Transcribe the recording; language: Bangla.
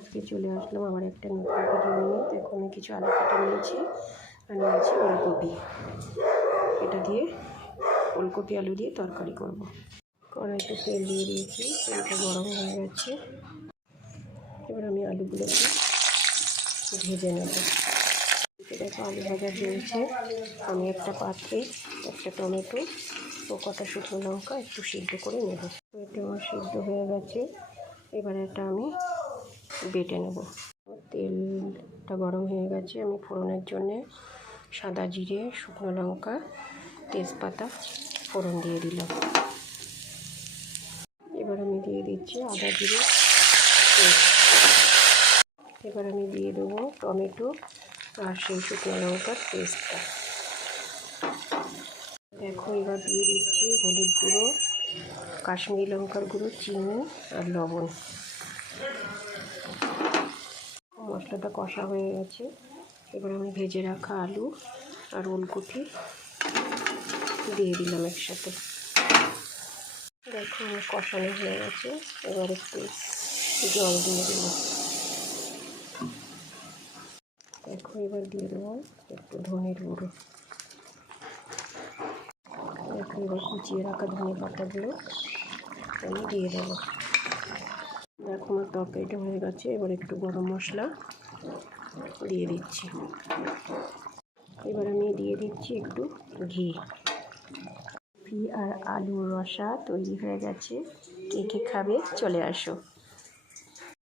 আজকে চলে আসলাম আবার একটা নতুন ভিডিও নিয়ে। এখন আমি কিছু আলু কেটে নিয়েছি আর নিয়েছি ওলকপি। এটা দিয়ে ওলকপি আলু দিয়ে তরকারি করব। কড়াইতে তেল দিয়ে দিয়েছি, তেলটা গরম হয়ে গেছে। এবার আমি আলুগুলোকে ভেজে নেব। দেখো আলু ভাজা হয়েছে। আমি একটা পাত্রে একটা টমেটো ও কটা শুকনো লঙ্কা একটু সিদ্ধ করে নেব। এটা আমার সিদ্ধ হয়ে গেছে। এবার এটা আমি বেটে নেব। তেলটা গরম হয়ে গেছে। আমি ফোড়নের জন্যে সাদা জিরে, শুকনো লঙ্কা, তেজপাতা ফোড়ন দিয়ে দিলাম। এবার আমি দিয়ে দিচ্ছি আদা জিরে পেস্ট। এবার আমি দিয়ে দেবো টমেটো আর সেই শুকনো লঙ্কার পেস্টটা। দেখো এবার দিয়ে দিচ্ছি হলুদ গুঁড়ো, কাশ্মীরি লঙ্কার গুঁড়ো, চিনি আর লবণ। মশলাটা কষা হয়ে গেছে। এবার আমি ভেজে রাখা আলু আর ওলকপি দিয়ে দিলাম একসাথে। দেখো আমার কষানো হয়ে গেছে। এবার একটু জল দিয়ে দিলাম। দেখো এবার দিয়ে দেবো একটু ধনের গুঁড়ো। দেখো এবার কুচিয়ে রাখা ধনে পাতাগুলো আমি দিয়ে দেবো। দেখো আমার তরকারিটা হয়ে গেছে। এবার একটু গরম মশলা দিয়ে দিচ্ছি। এবার আমি দিয়ে দিচ্ছি একটু ঘি। আর আলুর রসা তৈরি হয়ে গেছে। কে কে খাবে চলে আসো।